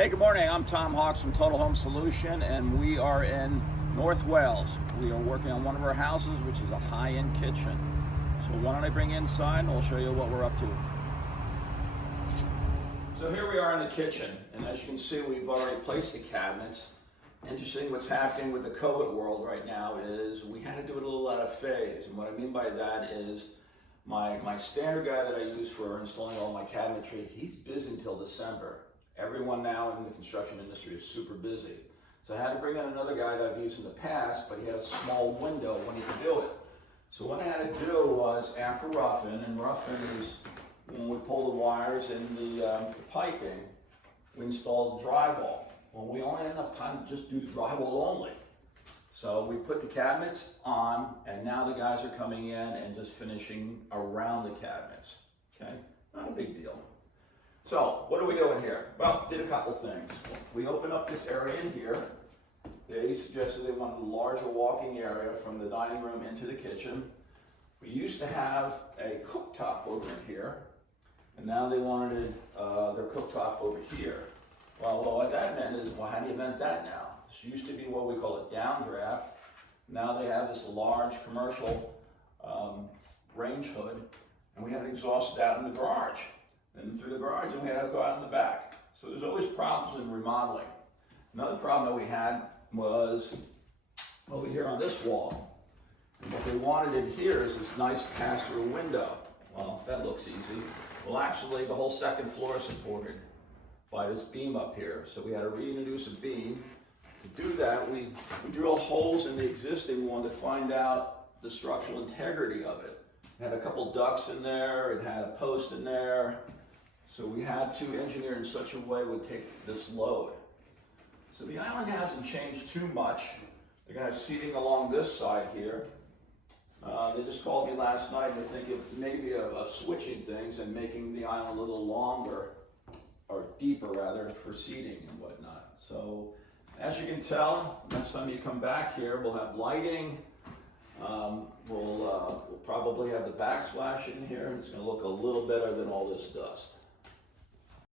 Hey, good morning. I'm Tom Hawks from Total Home Solution, and we are in North Wales. We are working on one of our houses, which is a high-end kitchen. So why don't I bring you inside and we'll show you what we're up to. So here we are in the kitchen, and as you can see, we've already placed the cabinets. Interesting, what's happening with the COVID world right now is we had to do it a little out of phase. And what I mean by that is my standard guy that I use for installing all my cabinetry, he's busy until December. Everyone now in the construction industry is super busy. So I had to bring in another guy that I've used in the past, but he had a small window when he could do it. So what I had to do was, after roughing, and roughing is when we pull the wires and the piping, we installed drywall. Well, we only had enough time to just do drywall only. So we put the cabinets on, and now the guys are coming in and just finishing around the cabinets. Okay, not a big deal. So what are we doing here? Well, did a couple things. We opened up this area in here. They suggested they wanted a larger walking area from the dining room into the kitchen. We used to have a cooktop over here, and now they wanted their cooktop over here. Well, what that meant is, well, how do you vent that now? This used to be what we call a downdraft. Now they have this large commercial range hood, and we have it exhausted out in the garage. And through the garage, and we had to go out in the back. So there's always problems in remodeling. Another problem that we had was over here on this wall. And what they wanted in here is this nice pass-through window. Well, that looks easy. Well, actually, the whole second floor is supported by this beam up here. So we had to reintroduce a beam. To do that, we drilled holes in the existing one to find out the structural integrity of it. It had a couple ducts in there, it had a post in there. So we had to engineer in such a way it would take this load. So the island hasn't changed too much. They're gonna have seating along this side here. They just called me last night to think of maybe of switching things and making the island a little longer, or deeper rather, for seating and whatnot. So as you can tell, next time you come back here, we'll have lighting. We'll probably have the backsplash in here, and it's gonna look a little better than all this dust.